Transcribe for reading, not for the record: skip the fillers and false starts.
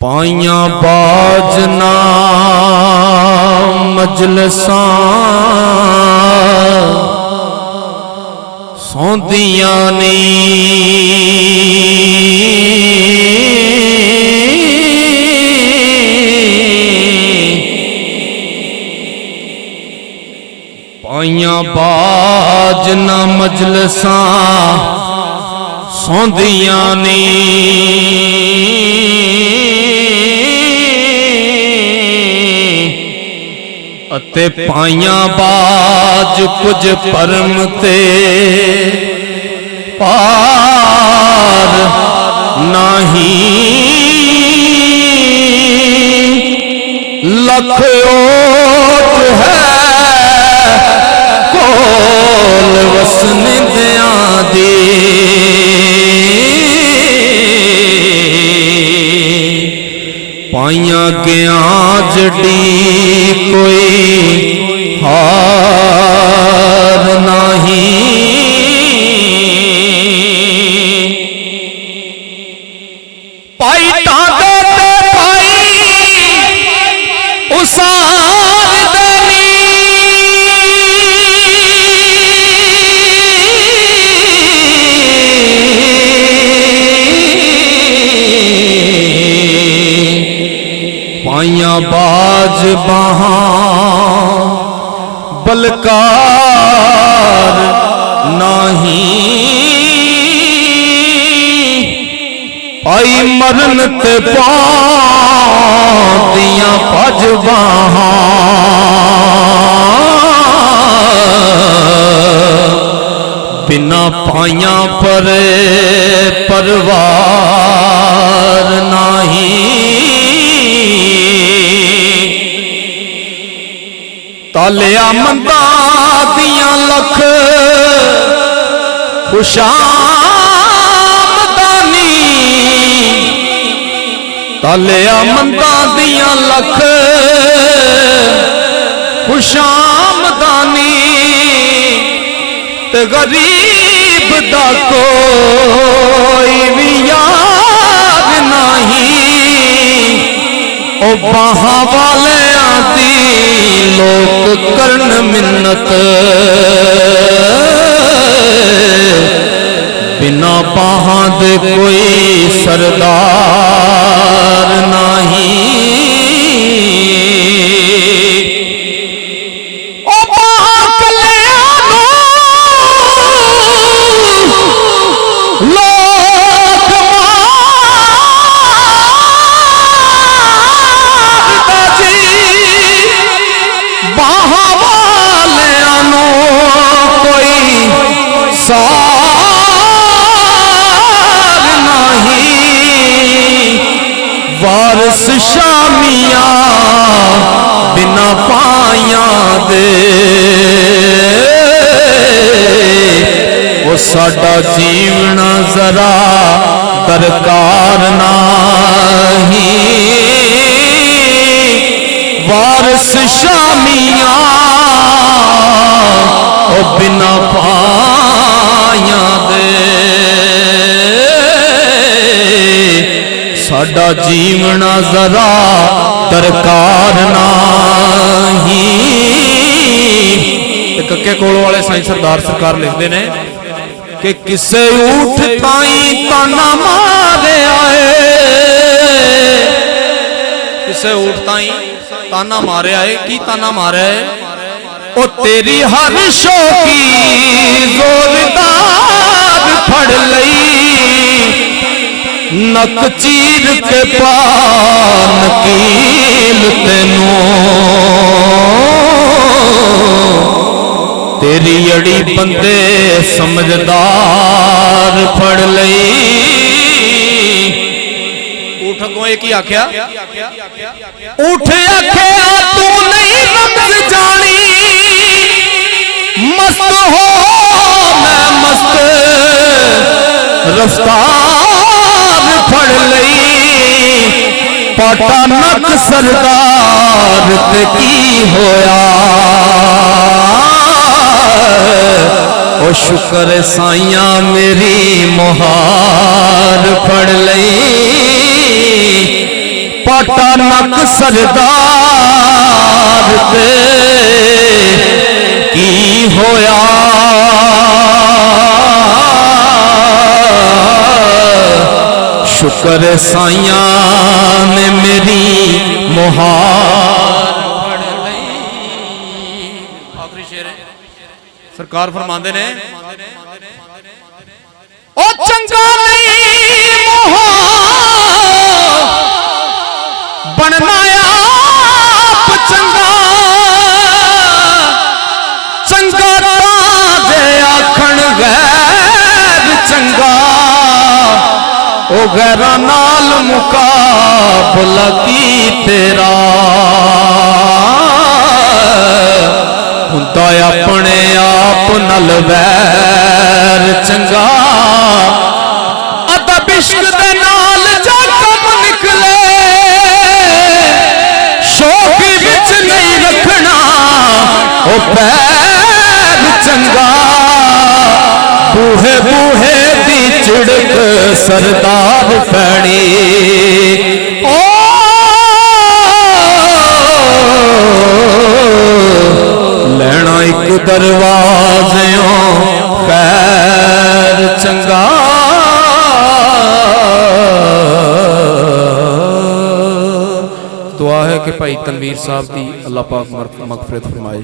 पाइया बाजना मजलसा सौंदिया नी पाइया बाजना मजलसा सौंदिया नी अते पाइया बाज कुछ परम ते पार नहीं लख ओट है कोल वसन दिया दी पाइया गया जड़ी कोई हार नहीं पाई टांगे ते पाई उसार दनी पाइया बाज बहा बलकार नहीं आई मरन ते पादियां भज बहा बिना पाइया पर परवार नहीं तालिया मंदा दियां लख खुशामदानी तालिया मंदा दियां लख खुशामदानी ते गरीब दा कोई भी याद नहीं ओ बाहा वाले आती लोक करन मिन्नत बिना बाहां दे कोई सरदार नहीं ओ बाहां कल्याणो लोक मारदा जी बाहा वाले आनो कोई सार नहीं वारस शामिया बिना पाया दे वो साडा जीवना जरा दरकार नहीं वारस शामिया ओ बिना पाया दे साडा जीवना जरा दरकार नहीं। कक्के कोल वाले साईं सरदार सरकार लिखते ने कि किसे ऊठ ताई ताना मारे आए किसे ऊठ ताई ताना मारे आए की ताना मारे आए ओ तेरी हर शौकी जोरदार फड़ लई नक चीर के पान कील तेनू तेरी अड़ी बंदे समझदार फड़ लई उठ को एक ही आख्या उठ आख्या तू नहीं रमज जानी मस्त हो मैं मस्त रफ्तार फड़ लई पाटा नक सरदार ते की होया ओ ओ शुक्र साइया मेरी मुहार फड़ लई पाटा नक सरदार ते की होया शुक्र साइया ने मेरी मुहार फड़ लई। आखिरी शेर है सरकार फरमाते ने ओ चंगा नहीं मुहार बनना आप चंगा चंगा दे आखण गैर चंगा ओ गैरा नाल मुकाबला की तेरा हुंदा अपने आप नल वैर चंगा अदब इश्क दे नाल जा कम निकले शौक विच नहीं रखना ओ पैर चंगा बूहे बूहे दी चिड़क सरदार पैनी ओ लेना एक दरवाज़ों खैर चंगा। दुआ है कि भाई तनवीर साहब की अल्लाह पाक मगफिरत फरमाए।